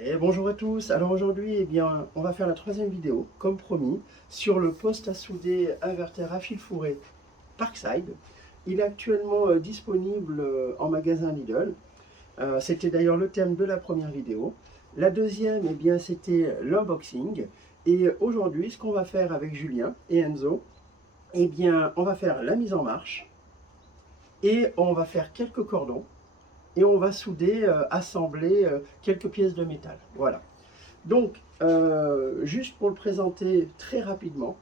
Et bonjour à tous, alors aujourd'hui on va faire la troisième vidéo, comme promis, sur le poste à souder inverter à fil fourré Parkside. Il est actuellement disponible en magasin Lidl. C'était d'ailleurs le thème de la première vidéo. La deuxième, c'était l'unboxing. Et aujourd'hui, ce qu'on va faire avec Julien et Enzo, on va faire la mise en marche et on va faire quelques cordons et on va souder, assembler quelques pièces de métal. Voilà. Donc, juste pour le présenter très rapidement,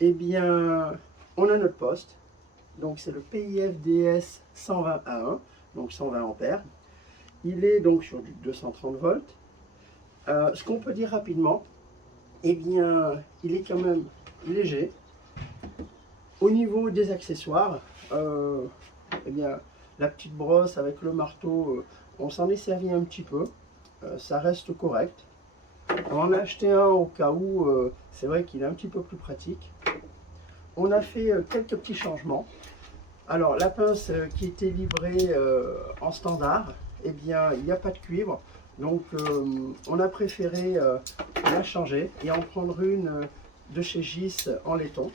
on a notre poste. Donc, c'est le PIF-DS 120A1, donc 120 ampères. Il est donc sur du 230 volts. Ce qu'on peut dire rapidement, il est quand même léger. Au niveau des accessoires, la petite brosse avec le marteau, on s'en est servi un petit peu. Ça reste correct. On en a acheté un au cas où, c'est vrai qu'il est un petit peu plus pratique. On a fait quelques petits changements. Alors la pince qui était livrée en standard, il n'y a pas de cuivre. Donc on a préféré la changer et en prendre une de chez Gis en laiton.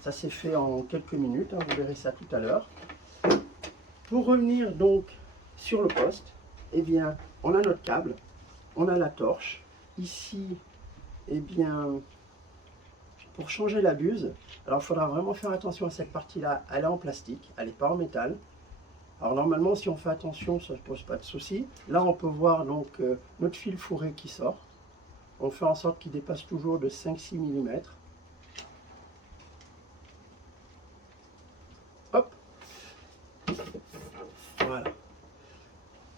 Ça s'est fait en quelques minutes, hein, vous verrez ça tout à l'heure. Pour revenir donc sur le poste, on a notre câble, on a la torche. Ici, pour changer la buse, alors il faudra vraiment faire attention à cette partie-là. Elle est en plastique, elle n'est pas en métal. Alors normalement, si on fait attention, ça ne pose pas de souci. Là, on peut voir donc notre fil fourré qui sort. On fait en sorte qu'il dépasse toujours de 5-6 mm. Hop. Voilà.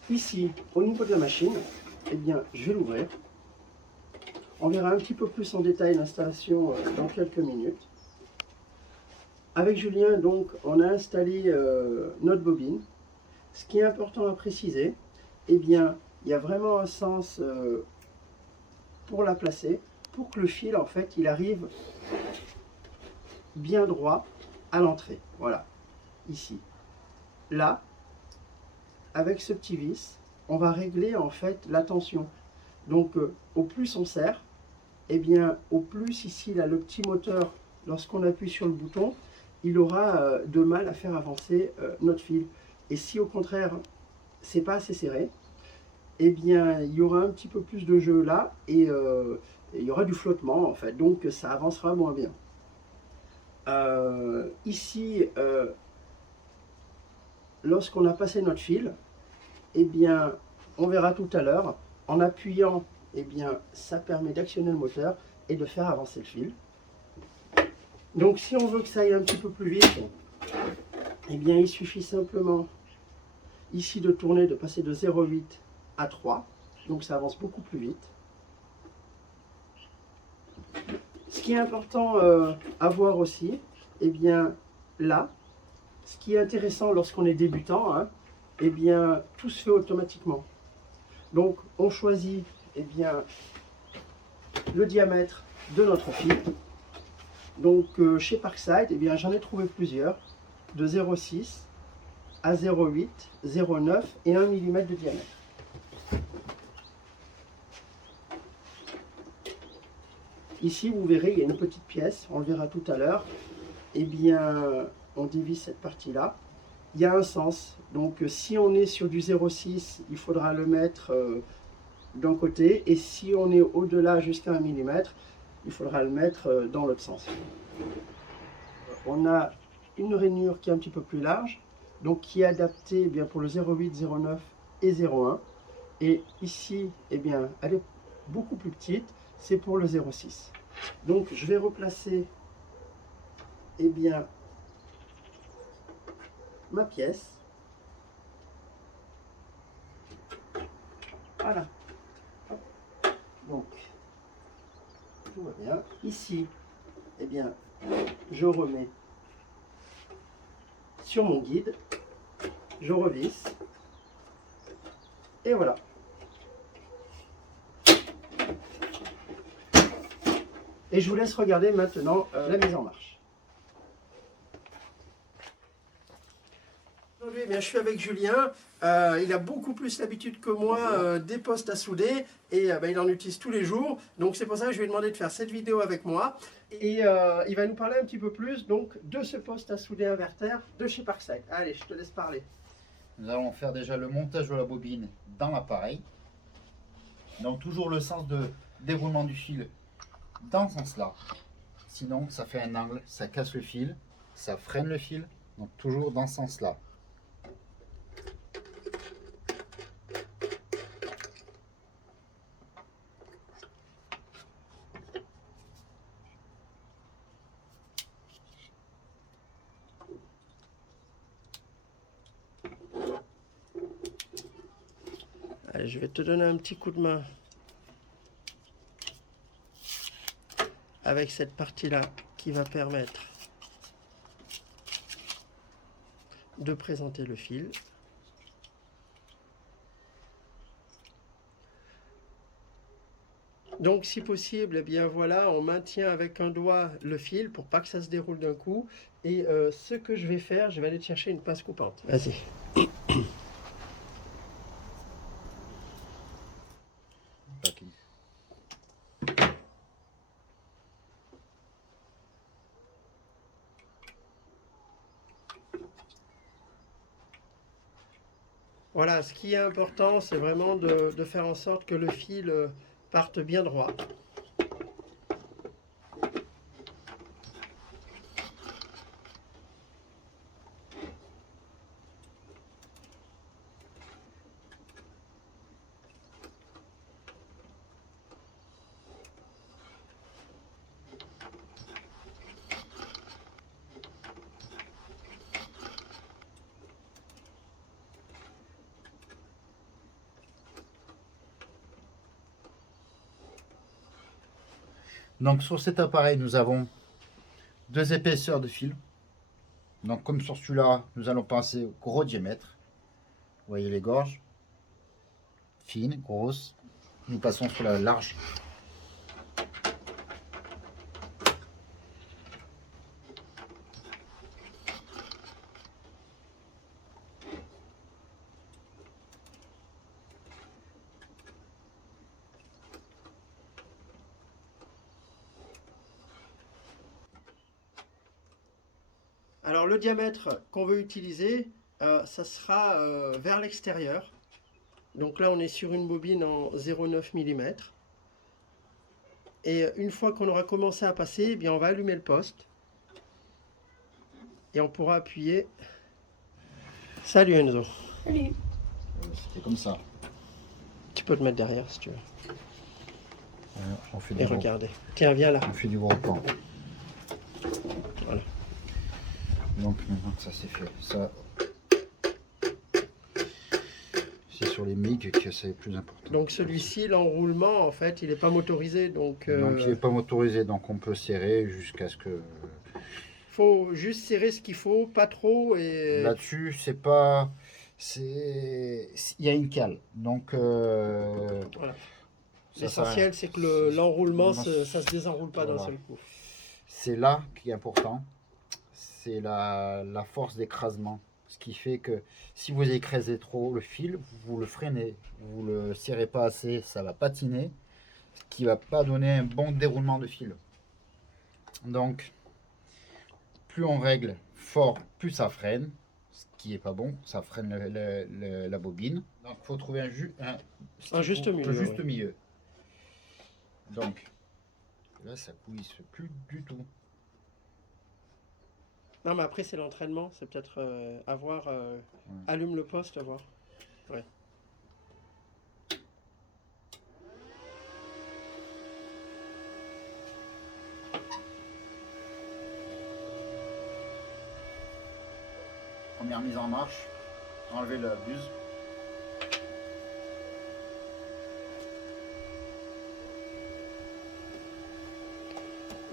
Ici, au niveau de la machine, je vais l'ouvrir. On verra un petit peu plus en détail l'installation dans quelques minutes. Avec Julien, donc, on a installé notre bobine. Ce qui est important à préciser, il y a vraiment un sens pour la placer, pour que le fil, en fait, il arrive bien droit à l'entrée. Voilà, ici. Là, avec ce petit vis, on va régler, en fait, la tension. Donc, au plus on serre, au plus ici, là, le petit moteur, lorsqu'on appuie sur le bouton, il aura de mal à faire avancer notre fil. Et si au contraire, c'est pas assez serré, il y aura un petit peu plus de jeu là et il y aura du flottement en fait, donc ça avancera moins bien. Ici, lorsqu'on a passé notre fil, on verra tout à l'heure, en appuyant, ça permet d'actionner le moteur et de faire avancer le fil. Donc si on veut que ça aille un petit peu plus vite, il suffit simplement ici de tourner, de passer de 0,8 à 3, donc ça avance beaucoup plus vite. Ce qui est important à voir aussi, là, ce qui est intéressant lorsqu'on est débutant, hein, tout se fait automatiquement. Donc on choisit le diamètre de notre fil. Donc chez Parkside, j'en ai trouvé plusieurs, de 0,6 à 0,8, 0,9 et 1 mm de diamètre. Ici, vous verrez, il y a une petite pièce, on le verra tout à l'heure. On divise cette partie-là. Il y a un sens. Donc, si on est sur du 0,6, il faudra le mettre d'un côté. Et si on est au-delà jusqu'à 1 mm, il faudra le mettre dans l'autre sens. On a une rainure qui est un petit peu plus large, donc qui est adaptée pour le 0,8, 0,9 et 0,1. Et ici, elle est beaucoup plus petite, c'est pour le 0,6. Donc je vais replacer ma pièce. Voilà. Hop. Donc tout va bien. Ici, je remets sur mon guide, je revisse et voilà. Et je vous laisse regarder maintenant la mise en marche. Aujourd'hui, eh bien, je suis avec Julien. Il a beaucoup plus l'habitude que moi des postes à souder et il en utilise tous les jours. Donc c'est pour ça que je lui ai demandé de faire cette vidéo avec moi. Et il va nous parler un petit peu plus donc, de ce poste à souder inverter de chez Parkside. Allez, je te laisse parler. Nous allons faire déjà le montage de la bobine dans l'appareil. Donc toujours le sens de déroulement du fil dans ce sens-là. Sinon ça fait un angle, ça casse le fil, ça freine le fil. Donc toujours dans ce sens-là. Allez, je vais te donner un petit coup de main avec cette partie-là qui va permettre de présenter le fil. Donc si possible, eh bien voilà, on maintient avec un doigt le fil pour pas que ça se déroule d'un coup. Et ce que je vais faire, je vais aller te chercher une pince coupante. Vas-y. Voilà, ce qui est important, c'est vraiment de faire en sorte que le fil parte bien droit. Donc sur cet appareil, nous avons deux épaisseurs de fil. Donc comme sur celui-là, nous allons passer au gros diamètre. Vous voyez les gorges, fines, grosses. Nous passons sur la large. Alors le diamètre qu'on veut utiliser, ça sera vers l'extérieur. Donc là on est sur une bobine en 0,9 mm. Et une fois qu'on aura commencé à passer, eh bien on va allumer le poste. Et on pourra appuyer. Salut Enzo. Salut. C'était comme ça. Tu peux te mettre derrière si tu veux. On fait Et regardez. Tiens, viens là. On fait du gros plan. Voilà. Donc maintenant que ça c'est fait, ça c'est sur les MIG que c'est le plus important. Donc celui-ci, l'enroulement, en fait, il n'est pas motorisé. Donc il n'est pas motorisé, donc on peut serrer jusqu'à ce que... faut juste serrer ce qu'il faut, pas trop. Et là-dessus, c'est pas... il y a une cale. Donc... voilà. L'essentiel, c'est que l'enroulement, ça ne se désenroule pas d'un seul coup. C'est là qui est important. C'est la force d'écrasement. Ce qui fait que si vous écrasez trop le fil, vous le freinez. Vous le serrez pas assez, ça va patiner. Ce qui va pas donner un bon déroulement de fil. Donc, plus on règle fort, plus ça freine. Ce qui est pas bon, ça freine la bobine. Donc, il faut trouver un juste milieu. Donc, là, ça couisse plus du tout. Non, mais après, c'est l'entraînement. C'est peut-être avoir... allume le poste, voir. Ouais. Première mise en marche. Enlever la buse.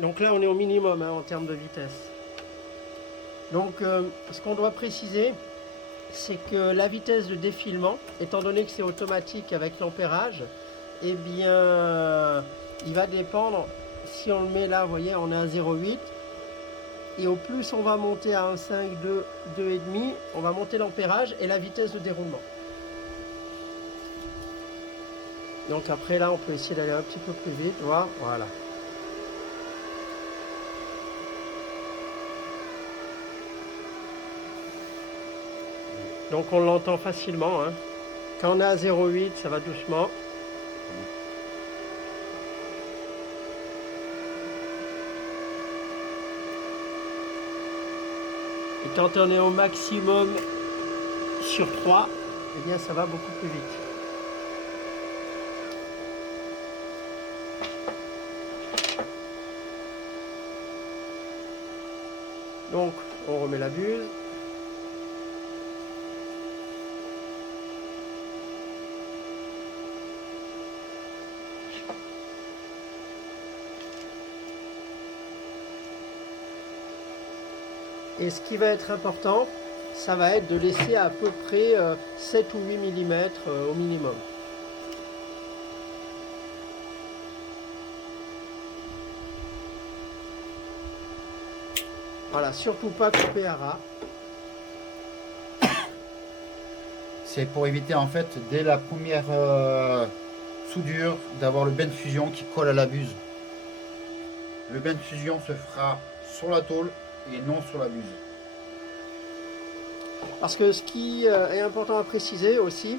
Donc là, on est au minimum en termes de vitesse. Donc, ce qu'on doit préciser, c'est que la vitesse de défilement, étant donné que c'est automatique avec l'ampérage, eh bien, il va dépendre, si on le met là, vous voyez, on est à 0,8, Et au plus on va monter à 1,5, 2, 2,5, on va monter l'ampérage et la vitesse de déroulement. Donc après là, on peut essayer d'aller un petit peu plus vite, voir, voilà. Donc on l'entend facilement, hein. Quand on est à 0,8, ça va doucement. Et quand on est au maximum sur 3, eh bien ça va beaucoup plus vite. Donc on remet la buse. Et ce qui va être important, ça va être de laisser à peu près 7 ou 8 mm au minimum. Voilà, surtout pas couper à ras. C'est pour éviter en fait dès la première soudure d'avoir le bain de fusion qui colle à la buse. Le bain de fusion se fera sur la tôle et non sur la buse. Parce que ce qui est important à préciser aussi,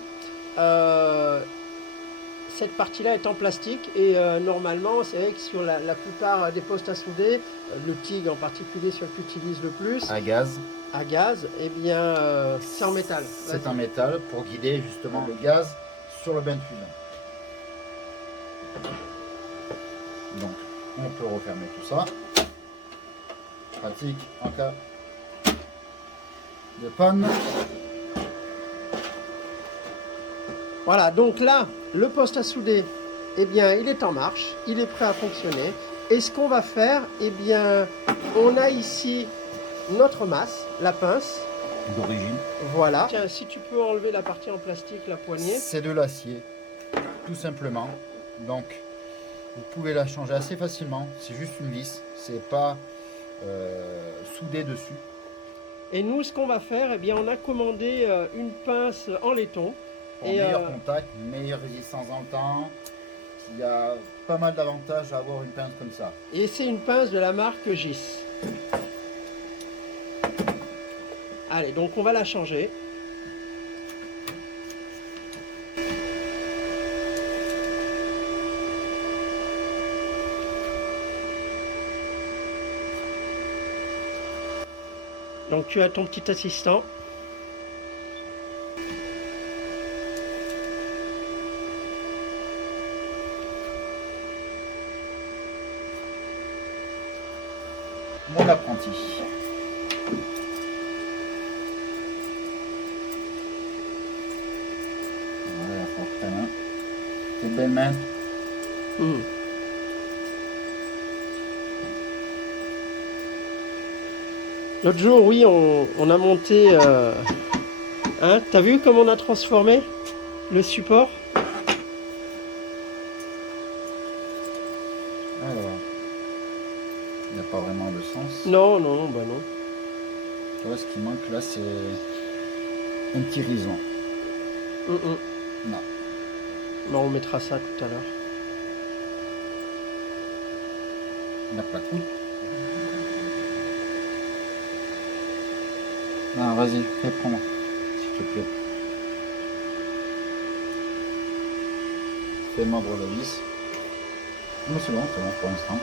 cette partie-là est en plastique et normalement, c'est vrai que sur la plupart des postes à souder, le TIG en particulier, celui que tu utilises le plus, À gaz. à gaz, eh bien, c'est en métal. C'est en métal pour guider justement le gaz sur le bain de fusion. Donc, on peut refermer tout ça. Pratique en cas de panne. Voilà, donc là, le poste à souder, eh bien, il est en marche, il est prêt à fonctionner. Et ce qu'on va faire, eh bien, on a ici notre masse, la pince. D'origine. Voilà. Tiens, si tu peux enlever la partie en plastique, la poignée. C'est de l'acier, tout simplement. Donc, vous pouvez la changer assez facilement. C'est juste une vis, c'est pas soudé dessus. Et nous, ce qu'on va faire, eh bien, on a commandé une pince en laiton. Pour meilleur contact, meilleure résistance dans le temps. Il y a pas mal d'avantages à avoir une pince comme ça. Et c'est une pince de la marque Gis. Allez, donc on va la changer. Donc tu as ton petit assistant. Mon apprenti. Voilà, faut que ta main. Tes belles mains. L'autre jour, oui, on a monté... hein, t'as vu comment on a transformé le support? Alors, il n'y a pas vraiment de sens. Non, non, bah non. Tu vois, ce qui manque là, c'est un petit rison. Non. Bon, on mettra ça tout à l'heure. Il n'y a pas de coude. Non, vas-y, fais prendre, s'il te plaît. Fais mordre la vis. Non, c'est bon pour l'instant.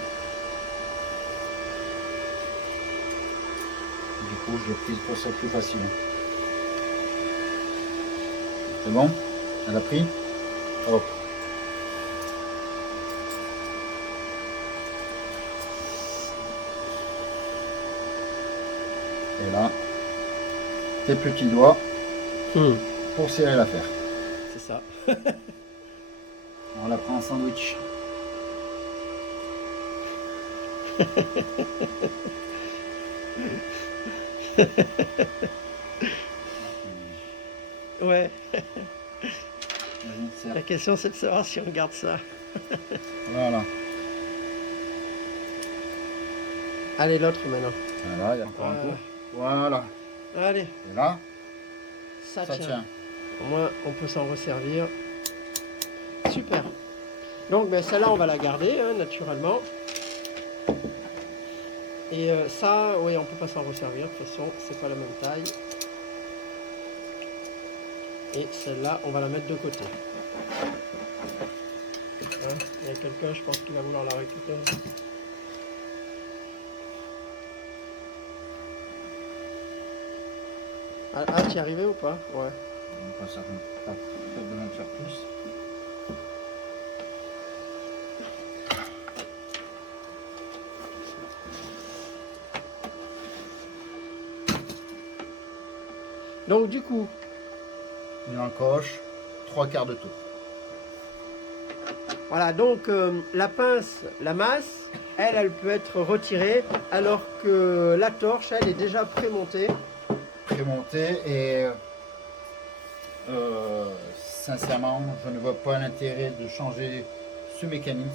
Du coup, je l'ai prise pour ça plus facilement. C'est bon? Elle a pris? Hop. Et là, tes petits doigts pour serrer l'affaire. C'est ça. On la prend en sandwich. Ouais. Vas-y, serre. La question, c'est de savoir si on garde ça. Voilà. Allez, l'autre maintenant. Voilà, il y a encore un coup. Voilà. Allez, Et là, ça ça tient. tient. Au moins, on peut s'en resservir. Super. Donc, ben, celle-là, on va la garder, hein, naturellement. Et ça, oui, on peut pas s'en resservir. De toute façon, c'est pas la même taille. Et celle-là, on va la mettre de côté. Hein, il y a quelqu'un, je pense, qui va vouloir la récupérer. Ah, t'y es arrivé ou pas? Ouais. Pas certain. Pas besoin de faire plus. Donc, du coup, Une encoche, 3/4 de tour. voilà, donc la pince, la masse, elle peut être retirée, alors que la torche, elle est déjà prémontée. Prémonté et sincèrement, je ne vois pas l'intérêt de changer ce mécanisme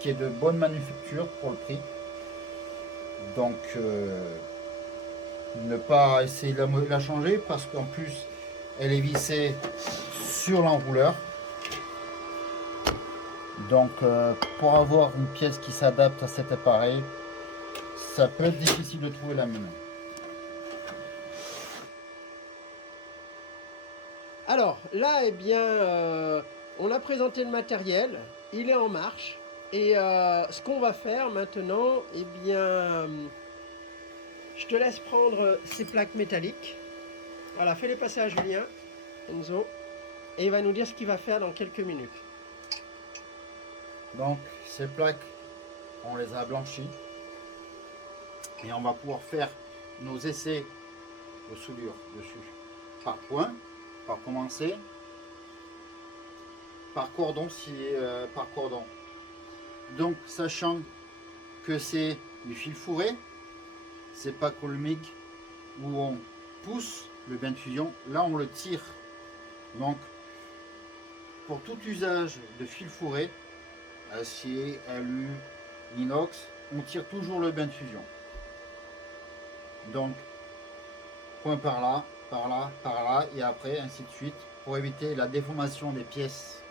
qui est de bonne manufacture pour le prix. Donc, ne pas essayer de la changer parce qu'en plus, elle est vissée sur l'enrouleur. Donc, pour avoir une pièce qui s'adapte à cet appareil, ça peut être difficile de trouver la même. Alors là, eh bien, on a présenté le matériel, il est en marche. Et ce qu'on va faire maintenant, eh bien, je te laisse prendre ces plaques métalliques. Voilà, fais-les passer à Julien, Enzo, et il va nous dire ce qu'il va faire dans quelques minutes. Donc, ces plaques, on les a blanchies. Et on va pouvoir faire nos essais de soudure dessus. Par point, par commencer. Par cordon, par cordon. Donc, sachant que c'est du fil fourré, c'est pas comme le MIG où on pousse le bain de fusion. Là, on le tire. Donc, pour tout usage de fil fourré, acier, alu, inox, on tire toujours le bain de fusion. Donc, point par là, par là, par là, et après, ainsi de suite, pour éviter la déformation des pièces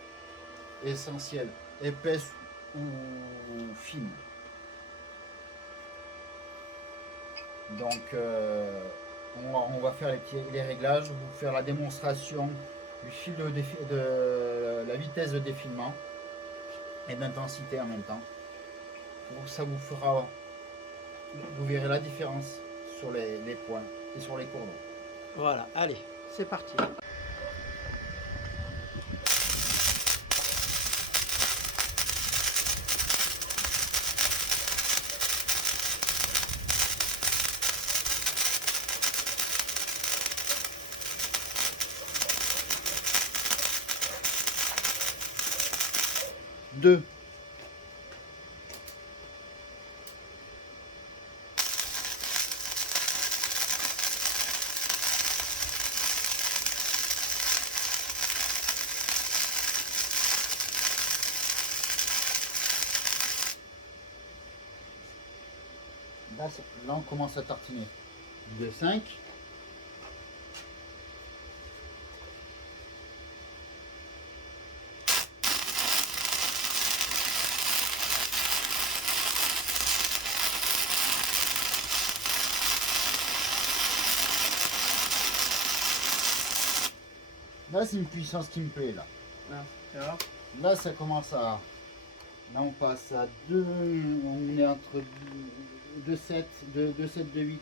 essentielles, épaisses ou fines. Donc, on va faire les réglages, vous faire la démonstration du fil de la vitesse de défilement et d'intensité en même temps. Ça vous fera, vous verrez la différence sur les points et sur les cordons. Voilà, allez, c'est parti. Deux. Là, on commence à tartiner. 2, 5. Là, c'est une puissance qui me plaît, là. Là, ça commence à... Là, on passe à 2... On est entre 2,7, 2,7, 2,8.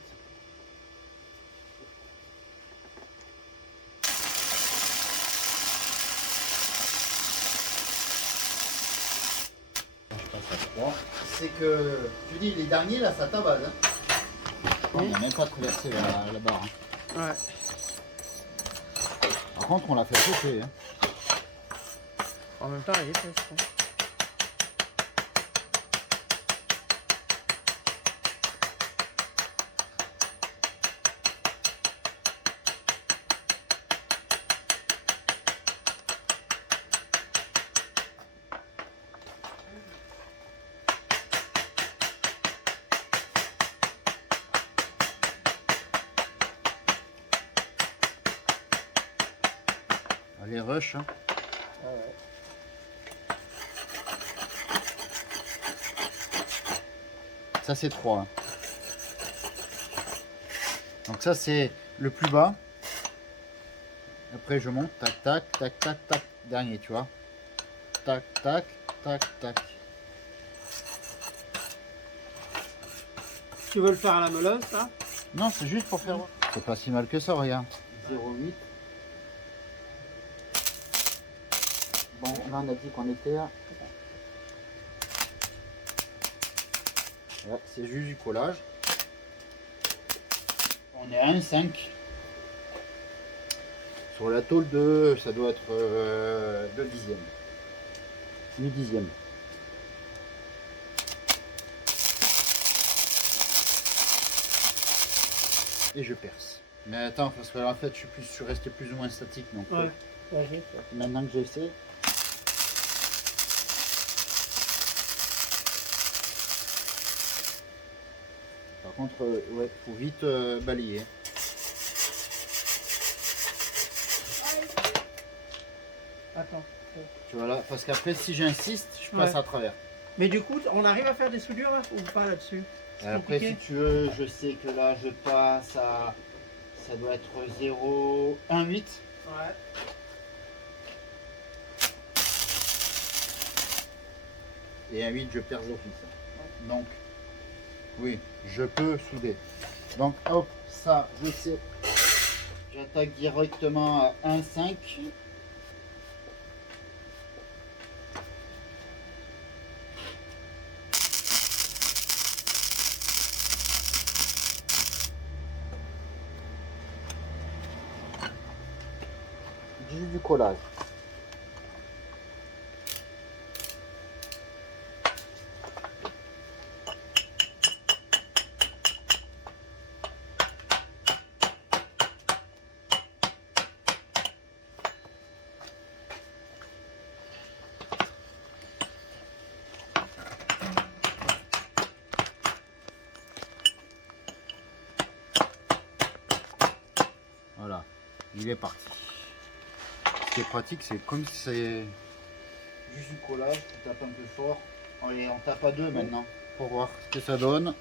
Je passe à 3. C'est que... Tu dis, les derniers, là, ça tabasse. Hein. On n'a même pas traversé la barre. Hein. Ouais. Par contre, on l'a fait chauffer. Hein. En même temps, il est épaisse. Hein. les rushs. Hein. Ah ouais. Ça c'est 3. Hein. Donc ça c'est le plus bas. Après je monte, tac, tac, tac, tac, tac. Dernier, tu vois. Tac, tac, tac, tac. Tu veux le faire à la meuleuse, ça? Non, c'est juste pour faire. C'est pas si mal que ça, regarde. 0,8. Bon, là on a dit qu'on était à. Ouais, c'est juste du collage. On est à 1,5. Sur la tôle de. Ça doit être 2 dixièmes. 8 dixièmes. Et je perce. Mais attends, parce que là, en fait, je suis resté plus ou moins statique. Donc, Ouais. maintenant que j'essaie. Par contre, ouais, faut vite balayer. Attends. Tu vois là, parce qu'après, si j'insiste, je passe à travers. Mais du coup, on arrive à faire des soudures là, ou pas là-dessus? Après, si tu veux, je sais que là, je passe à. Ça doit être 0,18. Ouais. Et à 8, je perds d'office. Donc, oui, je peux souder. Donc, hop, ça, je sais. J'attaque directement à 1,5. Juste du collage. Voilà, il est parti. Ce qui est pratique, c'est comme si c'est juste du collage, tu tapes un peu fort. Allez, on tape à 2 maintenant pour voir ce que ça donne.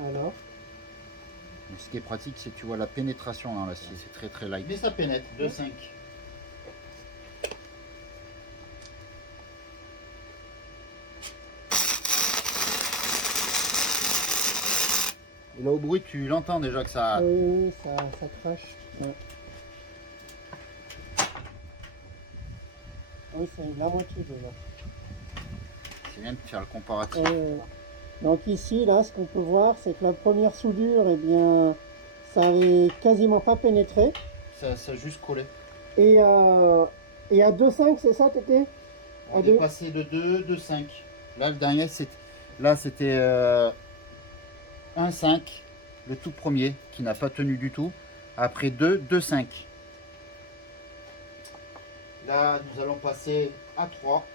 Alors? Ce qui est pratique, c'est que tu vois la pénétration dans l'acier, c'est très très light. Mais ça pénètre, 2,5. Et là au bruit, tu l'entends déjà que ça. Oui, ça crache. Ouais. Oui, c'est la moitié déjà. C'est bien de faire le comparatif. Donc ici, là, ce qu'on peut voir, c'est que la première soudure, eh bien, ça avait quasiment pas pénétré. Ça a juste collé. Et à 2,5, c'est ça, Tété? On est passé de 2, 2,5. Là, le dernier, c'était 1,5. Le tout premier, qui n'a pas tenu du tout. Après 2, 2,5. Là, nous allons passer à 3.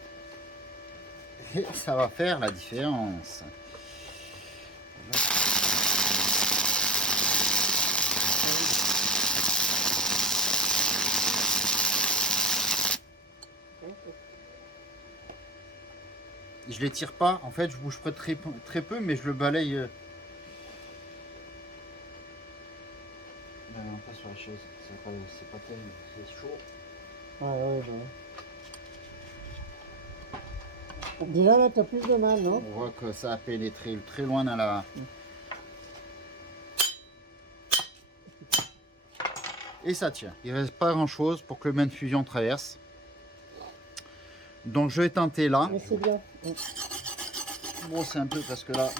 Et ça va faire la différence. Je les tire pas, en fait je bouge très peu, mais je le balaye. Non, pas sur la chaise, c'est pas terrible, c'est chaud. Ouais. Déjà là, tu as plus de mal, non? On voit que ça a pénétré très loin dans la. Et ça tient. Il reste pas grand chose pour que le main de fusion traverse. Donc je vais tenter là. Mais c'est bien. Bon, c'est un peu parce que là,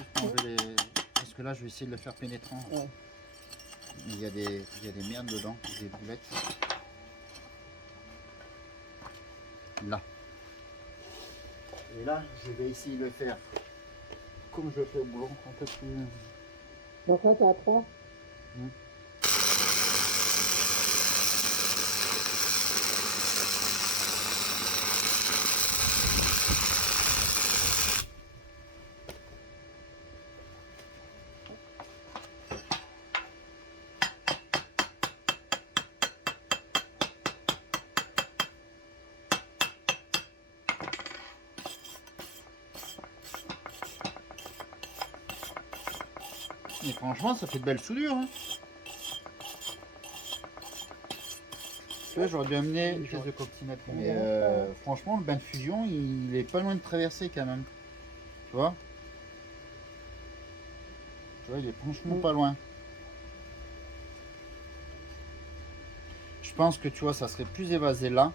je vais essayer de le faire pénétrant. Ouais. Il y a des merdes dedans, des boulettes. Là. Et là, je vais essayer de le faire comme je le fais au boulot, un peu plus. Donc là, t'es à 3. Et franchement, ça fait de belles soudures. Hein. Tu vois, j'aurais dû amener une pièce de coccinelle. Mais franchement, le bain de fusion, il est pas loin de traverser quand même. Tu vois? Tu vois, il est franchement pas loin. Je pense que tu vois, ça serait plus évasé là.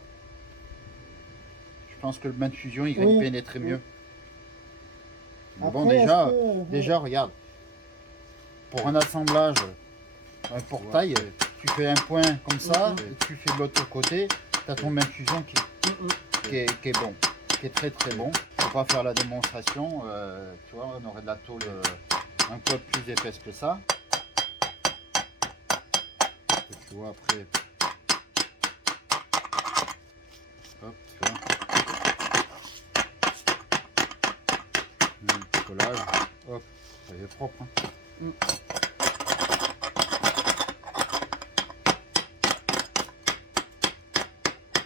Je pense que le bain de fusion, il pénétrer mieux. Mais Après, bon, déjà, regarde. Pour un assemblage, un portail, tu fais un point comme ça, et tu fais de l'autre côté, tu as ton bain de fusion qui est bon, qui est très très bon. Faut pas faire la démonstration, tu vois, on aurait de la tôle un peu plus épaisse que ça. Et tu vois après, hop, tu vois, un petit collage, hop, ça y est propre. Hein.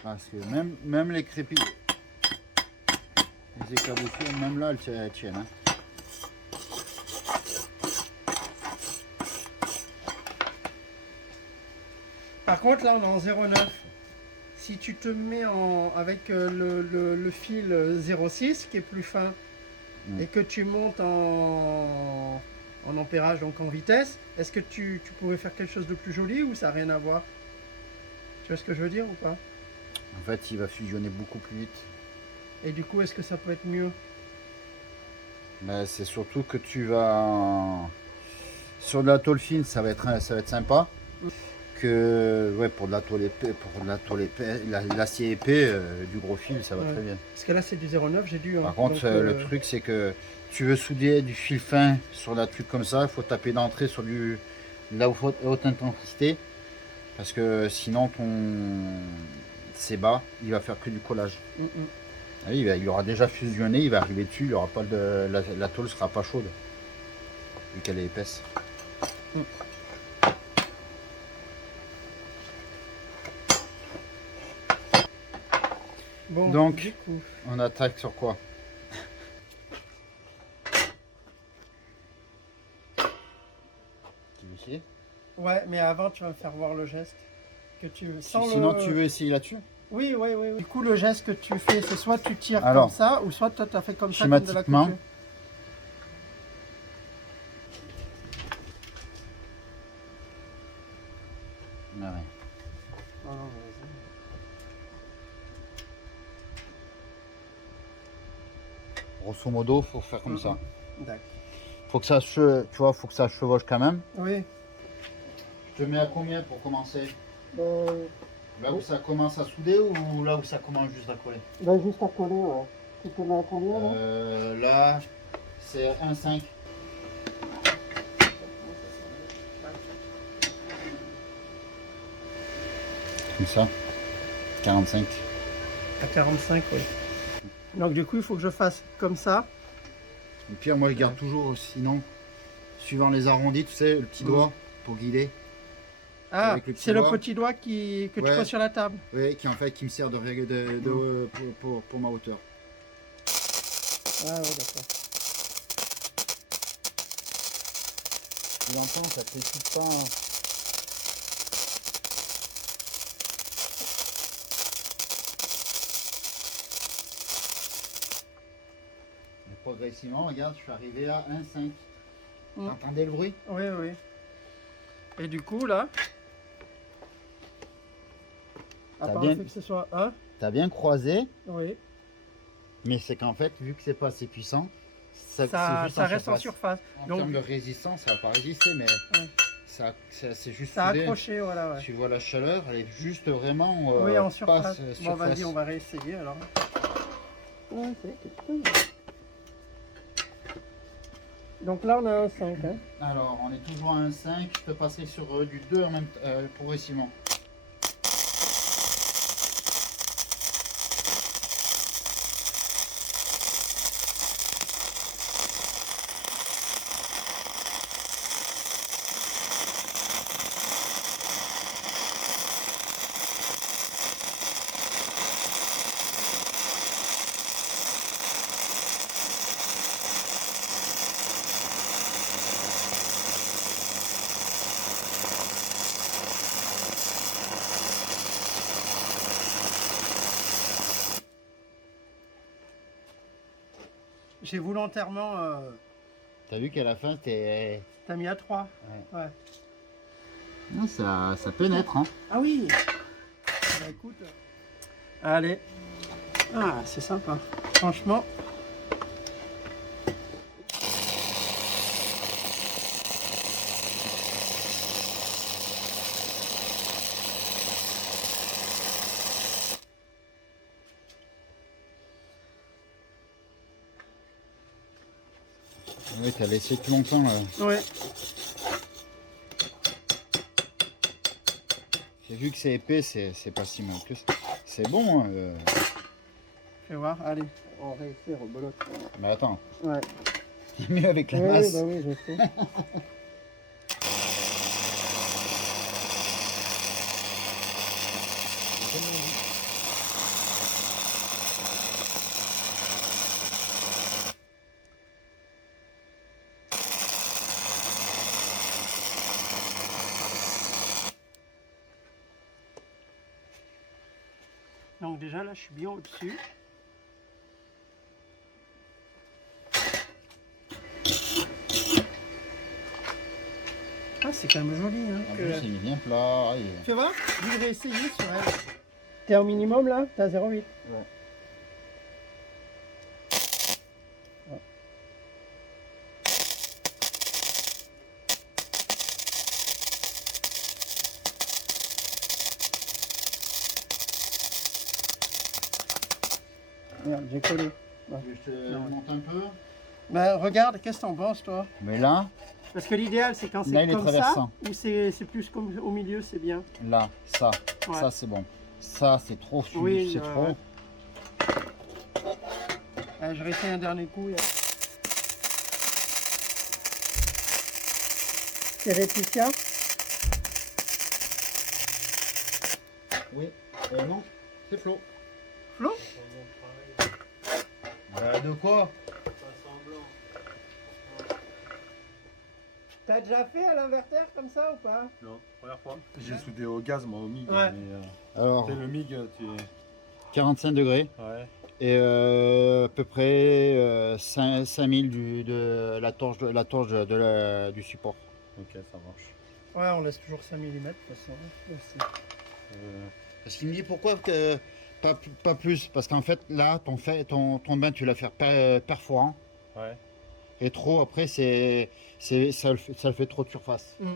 Parce que même les crépits, les éclaboussures, même là, elles tiennent. Hein. Par contre, là, on est en 0,9. Si tu te mets avec le fil 0,6 qui est plus fin et que tu montes en ampérage, donc en vitesse, est-ce que tu pourrais faire quelque chose de plus joli ou ça n'a rien à voir? Tu vois ce que je veux dire ou pas? En fait, il va fusionner beaucoup plus vite. Et du coup, est-ce que ça peut être mieux? Mais c'est surtout que tu vas sur de la tôle fine, ça va être sympa. Que pour de la tôle épais, l'acier épais, du gros fil, ça va très bien. Parce que là, c'est du 0,9, j'ai dû. Par contre, le truc, c'est que tu veux souder du fil fin sur la tube comme ça, il faut taper d'entrée sur de la haute intensité. Parce que sinon, c'est bas, il va faire que du collage. Il aura déjà fusionné, il va arriver dessus, il y aura pas la tôle sera pas chaude, vu qu'elle est épaisse. Bon, donc, du coup, on attaque sur quoi? Tu veux essayer? ouais, mais avant, tu vas me faire voir le geste. Que tu Sinon, tu veux essayer là-dessus? Oui. Du coup, le geste que tu fais, c'est soit tu tires Alors, comme ça, ou soit tu as fait comme ça, comme de la schématiquement, couture. Ah ouais. Oh non, vas-y. Grosso modo, faut faire comme ça. D'accord. Faut que ça tu vois, faut que ça chevauche quand même. Oui. Je te mets à combien pour commencer? Là où oui. ça commence à souder ou là où ça commence juste à coller? Bah, juste à coller, ouais. Tu te mets à combien là? Là, c'est 1,5. Comme ça, 45. À 45, oui. Donc du coup, il faut que je fasse comme ça. Et puis moi je garde toujours, sinon, suivant les arrondis, tu sais, le petit doigt pour guider. Ah, c'est le petit doigt que tu poses sur la table. Oui, qui me sert pour ma hauteur. Ah ouais, d'accord. Tu l'entends, ça précise pas. Hein. Et progressivement, regarde, je suis arrivé à 1,5. Vous entendez le bruit? Oui. Et du coup, là, à part le fait que ce soit 1. T'as bien croisé, Oui. mais c'est qu'en fait, vu que c'est pas assez puissant, Ça reste en surface. En Donc, termes de résistance, ça va pas résister, mais c'est juste ça a soudé. accroché, voilà. Ouais. Tu vois la chaleur, elle est juste vraiment oui, en surface. surface. Bon, vas-y, on va réessayer alors. Ouais, c'est quelque chose. Donc là, on a un 5. Hein. Alors, on est toujours à 1,5. Je peux passer sur du 2 en même progressivement. J'ai volontairement... T'as vu qu'à la fin, t'es... T'as mis à 3. Ouais. Ouais. Non, ça pénètre, hein. Ah oui. Bah écoute. Allez. Ah, c'est sympa. Franchement. Oui, t'as laissé plus longtemps là. Ouais. J'ai vu que c'est épais, c'est pas si mal que ça. C'est bon. Fais voir. Allez. On réessaye, rebolote. Mais attends, Ouais. c'est mieux avec la Oui, masse. bah oui, je sais. Donc déjà là je suis bien au-dessus. Ah c'est quand même joli hein. En que- plus, il est bien plat. Fais voir, je vais essayer sur elle. T'es au minimum là? T'es à 0,8. Ouais. Merde, j'ai collé. Je te Non. monte un peu. Bah regarde, qu'est-ce que t'en penses toi? Mais là, Parce que l'idéal c'est quand Là, c'est il est comme ça, traversant. ou c'est plus comme au milieu, c'est bien. là, ça, Ouais. ça c'est bon. Ça, c'est trop fumé, Oui, c'est trop. ouais. Je réessaye un dernier coup. C'est réticent. Oui. Non, c'est Flo. Flo? De quoi? T'as déjà fait à l'inverter comme ça ou pas? Non, première fois. J'ai soudé au gaz, moi, au MIG. Ouais. Mais, Alors, tu sais, le MIG, tu. 45 degrés Ouais. et à peu près 5000 de la torche, du support. Ok, ça marche. Ouais, on laisse toujours 5 mm de toute façon. Merci. Parce qu'il me dit pourquoi que pas plus. Parce qu'en fait, là, ton bain, tu l'as fait perforant. Ouais. Et trop, après, ça le fait trop de surface. Mm.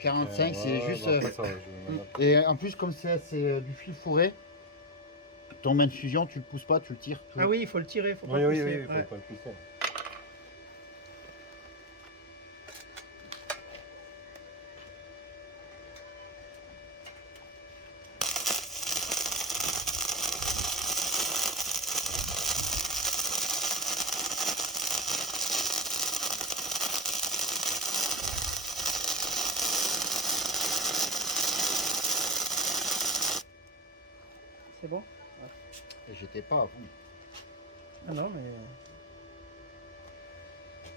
45, c'est ouais, juste. bah, après, ça, je vais m'adapter. Et en plus, comme c'est du fil fourré, ton bain de fusion, tu le pousses pas, tu le tires. Ah oui, il faut le tirer, faut pas Oui, le oui, pousser. oui, faut Ouais. pas le pousser. C'est bon? Et j'étais pas à fond. Ah non, mais.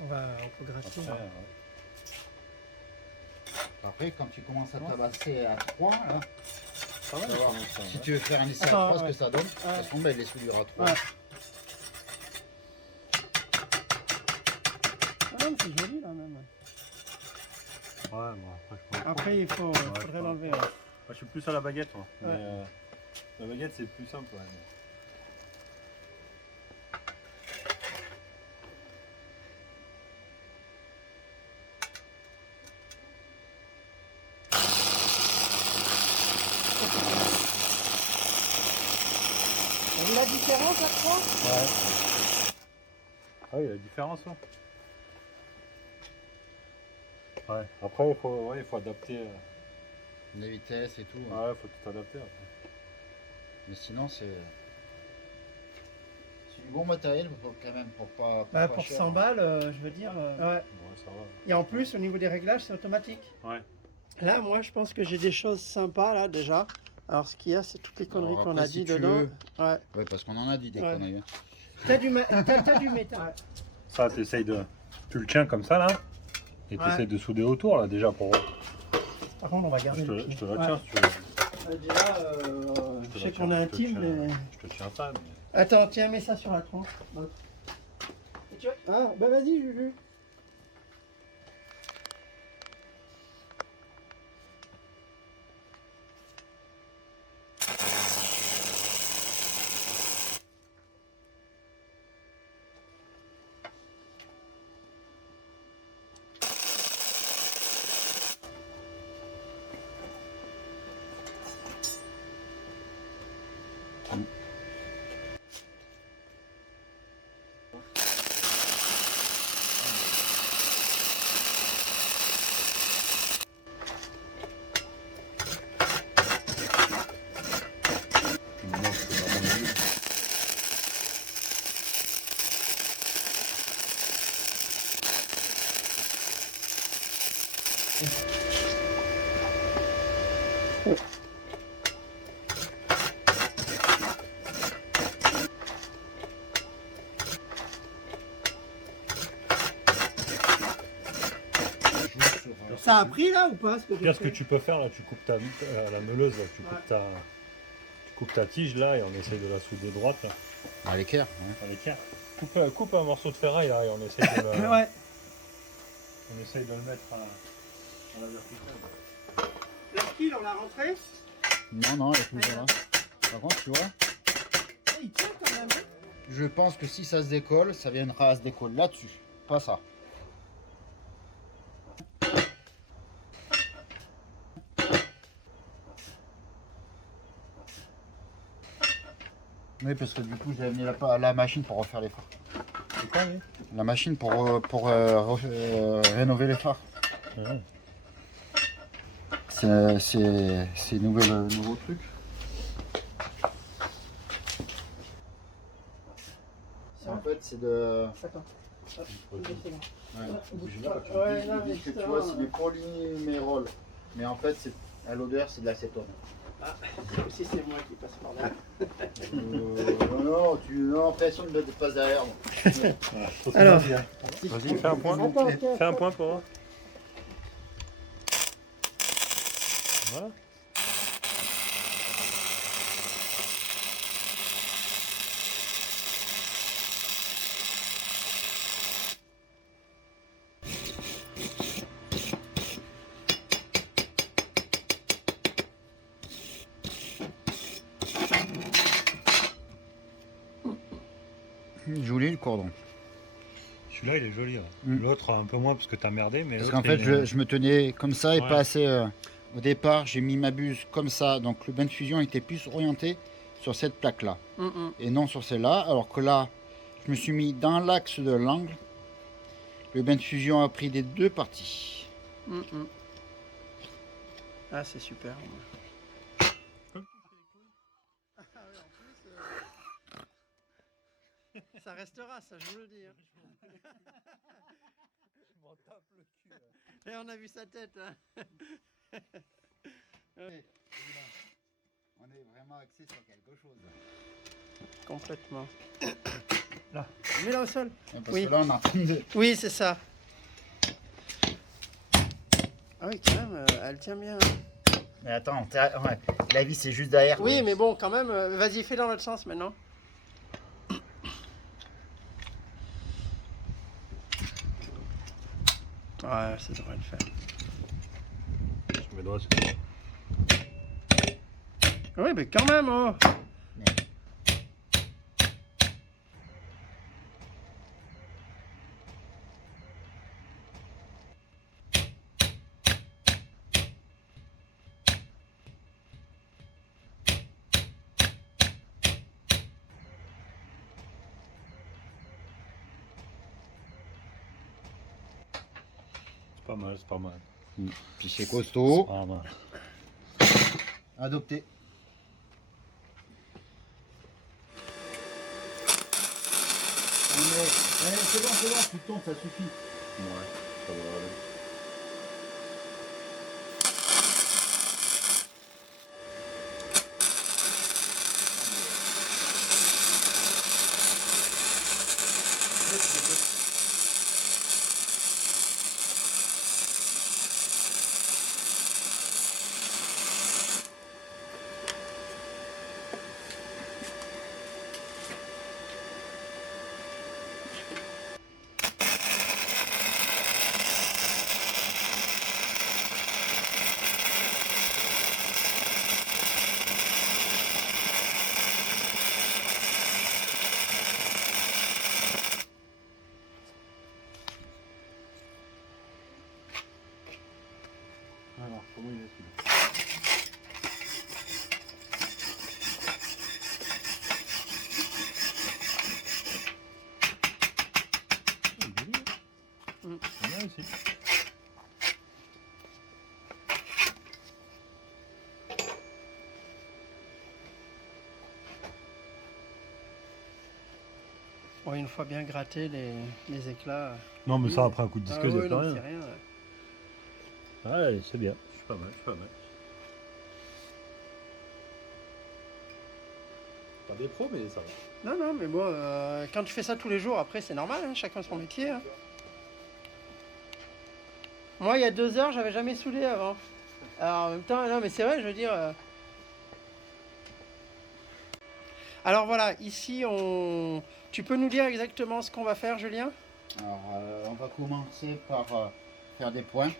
On peut gratter. Après, Après, quand tu commences à tabasser à 3, là, ça va, ça va. ça, Si ouais. tu veux faire un essai à Attends, 3, ce ouais. que ça donne, de toute façon, ben, les soudures à 3. Ouais. Ah non, mais c'est joli là même. Ouais, bon, après, je peux. Après, faudrait l'enlever. Ouais. Moi, je suis plus à la baguette, moi. Ouais. Mais, la baguette, c'est plus simple. Ouais. T'as vu la différence à 3? Ouais. Ah oui, il y a la différence, là. Ouais. Après, il faut adapter. Les vitesses et tout. Ouais, il faut tout adapter après. Mais sinon, c'est du bon matériel quand même pour pas. Bah, pas pour cher. 100 balles, je veux dire. Ouais. Ouais, ça va. Et en plus, au niveau des réglages, c'est automatique. Ouais. Là, moi, je pense que j'ai des choses sympas là déjà. Alors, ce qu'il y a, c'est toutes les conneries Alors, qu'on après, a si dit tu dedans. veux. Ouais. Ouais, parce qu'on en a dit des Ouais. conneries. T'as du métal. Ça, t'essayes de. Tu le tiens comme ça là. Et Ouais. t'essayes de souder autour là déjà pour. Par contre, on va garder Je le pied. te la Ouais. tiens si tu veux. Déjà, je sais qu'on est intime, mais. Je te tiens pas, mais. Attends, tiens, mets ça sur la tronche. Et tu vois... Ah, bah vas-y, Juju. Non, c'est vraiment nul. Ça a pris là ou pas ce que j'ai Qu'est-ce que fait tu peux faire là? Tu coupes la meuleuse, là. Tu coupes ta tige là et on essaye de la souder droite là. À l'équerre. Ouais. À l'équerre. Coupe un morceau de ferraille là et on essaye de le, Ouais. on essaye de le mettre à la verticale. La pile, on l'a rentrée. Non, non, elle est toujours là. Par contre, tu vois, Il tient quand même. je pense que si ça se décolle, ça viendra à se décoller là-dessus. Pas ça. Oui, parce que du coup, j'ai amené la machine pour refaire les phares. C'est quoi, oui? La machine pour rénover les phares. Ouais. C'est nouveau truc. En fait, c'est de. Attends. Hop, c'est bon. Ouais, bouge là, pas. tu Ouais, dis, non, ils mais disent que tu ça, vois, c'est des polymérol. Mais en fait, à l'odeur, c'est de l'acétone. Ah, si c'est moi qui passe par là. Non, personne ne te passe derrière. Moi. Alors. Vas-y, fais un point. Attends, Fais un point pour moi. Voilà. Joli le cordon. Celui-là, il est joli. Ouais. Mm. L'autre, un peu moins parce que t'as merdé. Mais Parce l'autre, qu'en fait, il est- je me tenais comme ça et Ouais. pas assez. Au départ, j'ai mis ma buse comme ça. Donc le bain de fusion était plus orienté sur cette plaque-là et non sur celle-là. Alors que là, je me suis mis dans l'axe de l'angle. Le bain de fusion a pris des deux parties. Ah, c'est super. Ça restera, ça, je vous le dis. Et on a vu sa tête. Hein. On est vraiment axé sur quelque chose. Complètement. Là. Mets-la au sol. Parce Oui. que là, on est en train de. Oui, c'est ça. Ah oui, quand même, elle tient bien. Mais attends, ouais, la vis c'est juste derrière. Oui, mais bon, quand même, vas-y, fais dans l'autre sens maintenant. Ouais, ça devrait le faire. Je me dois. Oui, mais quand même, oh. pas mal, c'est pas mal. Puis c'est costaud. C'est pas mal. Adopté. C'est bon, tu tombes, ça suffit. Ouais, ça va aller. Alors, comment il est celui-là? C'est bien ici. Bon, une fois bien gratté les éclats. Non, mais ça, après un coup de disqueuse, il ouais, n'y a non, plus c'est rien. rien. Allez, c'est bien. C'est pas mal, c'est pas mal. Pas des pros, mais ça va. Non, mais bon, quand tu fais ça tous les jours, après, c'est normal, hein, chacun son métier. Hein. Moi, il y a 2 heures, j'avais jamais soudé avant. Alors, en même temps, non, mais c'est vrai, je veux dire. Alors voilà, ici, tu peux nous dire exactement ce qu'on va faire, Julien? Alors, on va commencer par faire des points.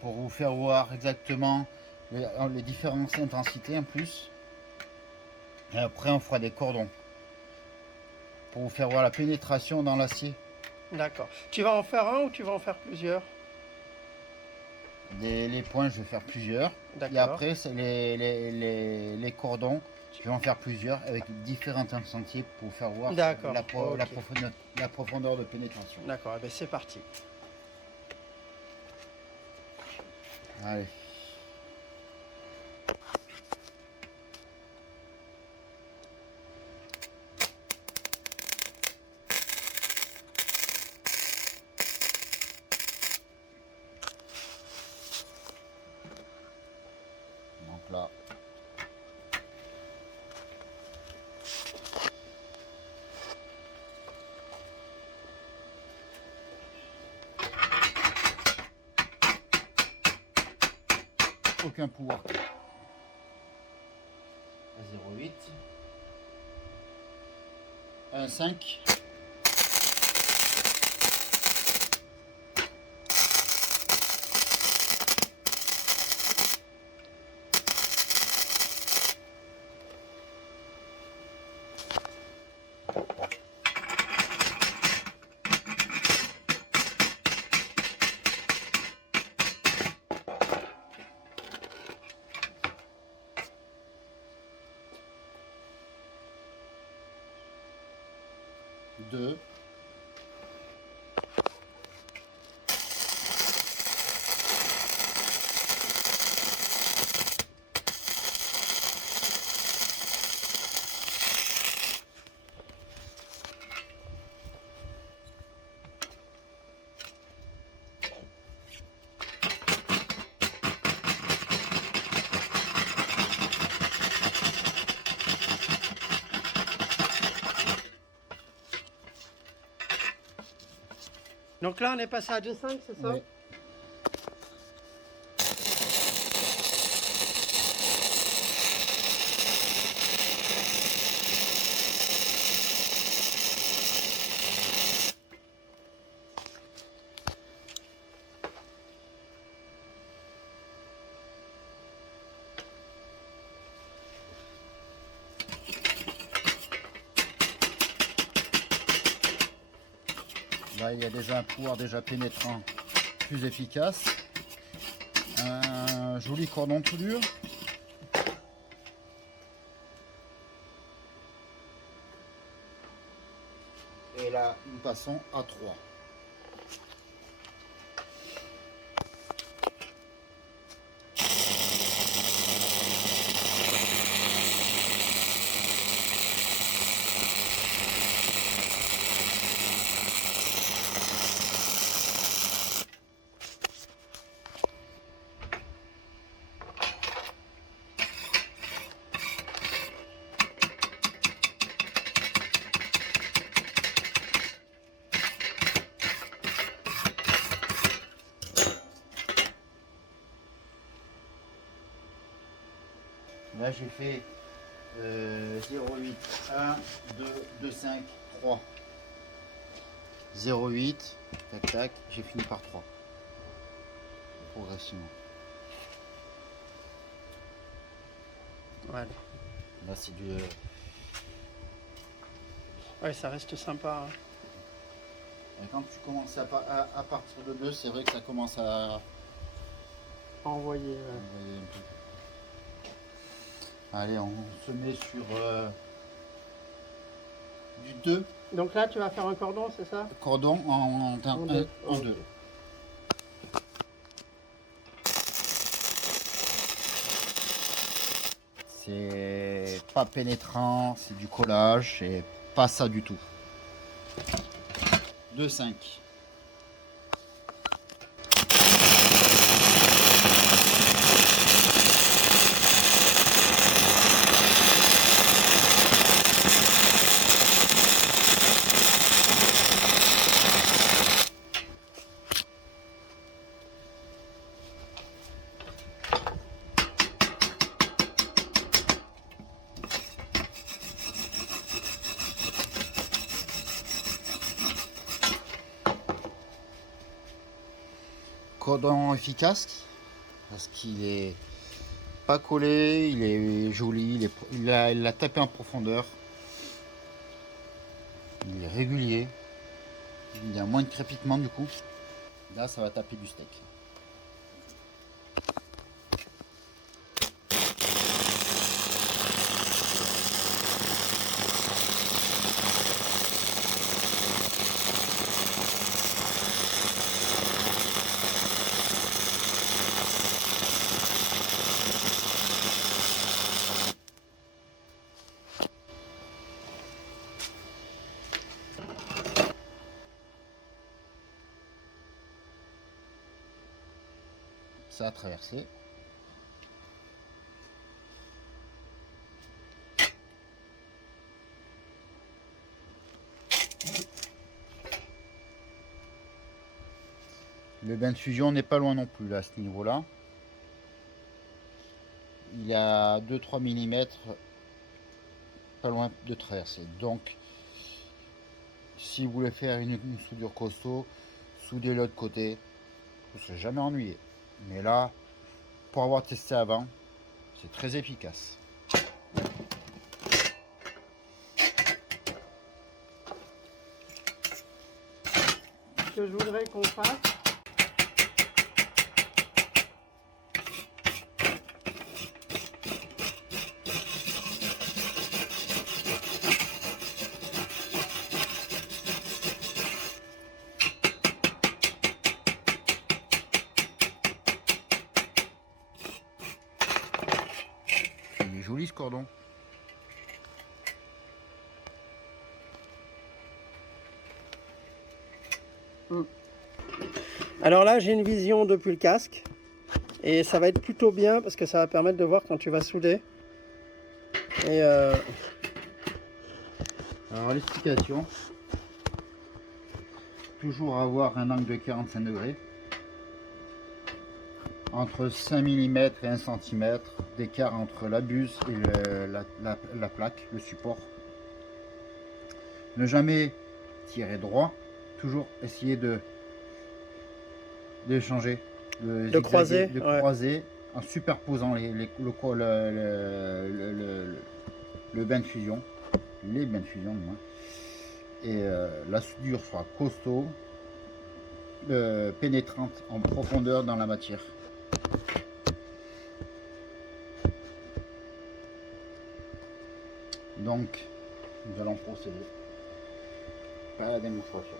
Pour vous faire voir exactement les différentes intensités en plus. Et après, on fera des cordons. Pour vous faire voir la pénétration dans l'acier. D'accord. Tu vas en faire un ou tu vas en faire plusieurs? Les points, je vais faire plusieurs. Et D'accord. après, c'est les cordons. Je vais en faire plusieurs avec différentes intensités pour vous faire voir D'accord, la profondeur de pénétration. D'accord, eh ben c'est parti. Allez. Donc là. Aucun pouvoir. À 0,8. 1,5. Deux. Donc là, on est passé à 2,5, c'est ça? Oui. Là, il y a déjà un pouvoir déjà pénétrant plus efficace. Un joli cordon tout dur. Et là, nous passons à 3. Là j'ai fait 0,8, 1, 2, 2, 5, 3. 0,8, tac tac, j'ai fini par 3. Progressivement. Voilà. Là c'est du... Ouais, ça reste sympa. Hein. Et quand tu commences à partir de 2, c'est vrai que ça commence à... Envoyer. envoyer un peu. Allez, on se met sur du 2. Donc là, tu vas faire un cordon, c'est ça? Cordon en deux. Ok. C'est pas pénétrant, c'est du collage, c'est pas ça du tout. 2,5. Cordon efficace parce qu'il est pas collé, il est joli, il a tapé en profondeur, il est régulier, il y a moins de crépitement du coup. Là ça va taper du steak. Ça a traversé. Le bain de fusion n'est pas loin non plus là, à ce niveau-là. Il y a 2-3 mm pas loin de traverser. Donc, si vous voulez faire une soudure costaud, soudez l'autre côté. Vous ne serez jamais ennuyé. Mais là, pour avoir testé avant, c'est très efficace. Ce que je voudrais qu'on fasse, Il est joli ce cordon. alors là, j'ai une vision depuis le casque. Et ça va être plutôt bien parce que ça va permettre de voir quand tu vas souder. Et Alors l'explication, toujours avoir un angle de 45 degrés. Entre 5 mm et 1 cm d'écart entre la buse et la plaque, le support. Ne jamais tirer droit, toujours essayer de changer, de croiser, ouais. croiser en superposant le bain de fusion, les bains de fusion du moins. Et la soudure sera costaud, pénétrante en profondeur dans la matière. Donc, nous allons procéder par la démonstration.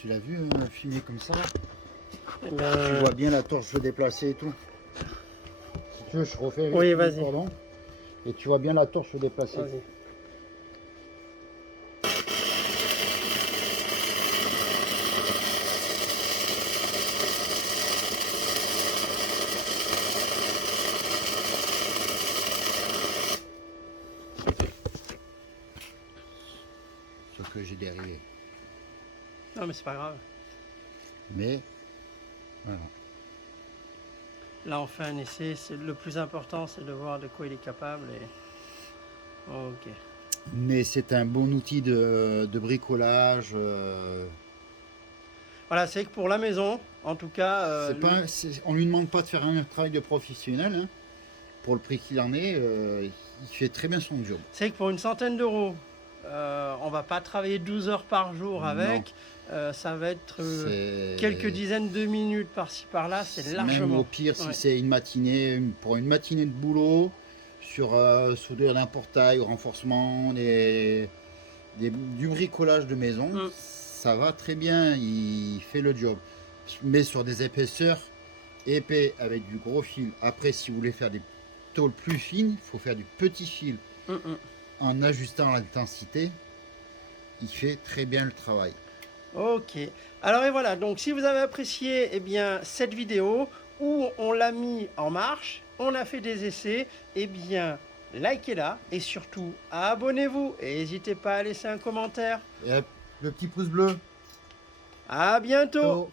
Tu l'as vu filmer comme ça? Eh Tu ben, vois bien la torche se déplacer et tout. Si tu veux, je refais Oui, le vas-y. cordon. Et tu vois bien la torche se déplacer. vas-y. Ce que j'ai dérivé. Non, mais c'est pas grave. Mais voilà. Là, on fait un essai. Le plus important, c'est de voir de quoi il est capable. Et... Ok. Mais c'est un bon outil de bricolage. Voilà, c'est que pour la maison, en tout cas, On lui demande pas de faire un travail de professionnel. Hein. Pour le prix qu'il en est, il fait très bien son job. c'est que pour une centaine d'euros, on va pas travailler 12 heures par jour avec. Ça va être quelques dizaines de minutes par-ci par-là, c'est Même largement. au pire, si Ouais. c'est une matinée, pour une matinée de boulot, sur soudure d'un portail, renforcement, du bricolage de maison, ça va très bien, il fait le job. Mais sur des épaisseurs épais avec du gros fil. Après, si vous voulez faire des tôles plus fines, il faut faire du petit fil. En ajustant l'intensité, il fait très bien le travail. Ok. Alors et voilà, donc si vous avez apprécié cette vidéo où on l'a mis en marche, on a fait des essais, likez-la et surtout abonnez-vous et n'hésitez pas à laisser un commentaire. Et hop, le petit pouce bleu. À bientôt. Ciao.